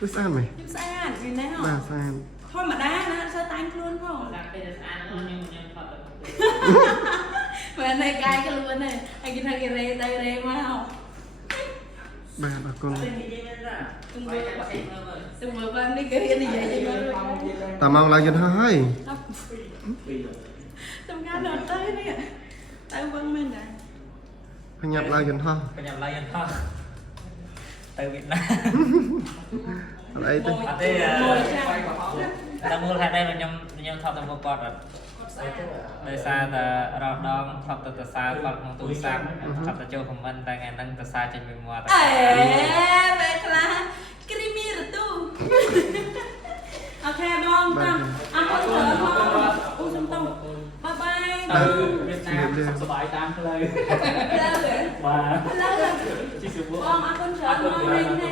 cứ sao mày ស្អាតមានណែហ៎ bà sao ធម្មតាណាសើតាំងខ្លួនផង ដាក់ពេលស្អាតខ្ញុំថតទៅ មែនតែកាយខ្លួនទេហើយគេថាគេរេទៅរេមក bà con ទំមើលទំមើលបាននេះគេរៀននិយាយទៅមើល tao mong là dân hơi តំការដល់ទៅនេះទៅវឹងមែនតា phải nhập là dân hơi បញ្ញាឡៃថតទៅវៀតណាម ở đây tôi អត់ទេតែមូលហេតុអីខ្ញុំថតទៅមកគាត់អត់ដោយសារតែរកដងថតទៅតសារគាត់ក្នុងទូរស័ព្ទថតទៅចូលខមមិនតែថ្ងៃហ្នឹងតសារចេញពីមាត់ អេពេលខ្លះគ្រីមីរទូអូខេបងតាមអរគុណច្រើនបងអូសុំតោបាយបាយ ទៅវៀតណាមសុខសប្បាយតាមផ្លូវ ផ្លូវហ៎ បាទ ផ្លូវ ជីសុវ បងអរគុណច្រើនបងនេះ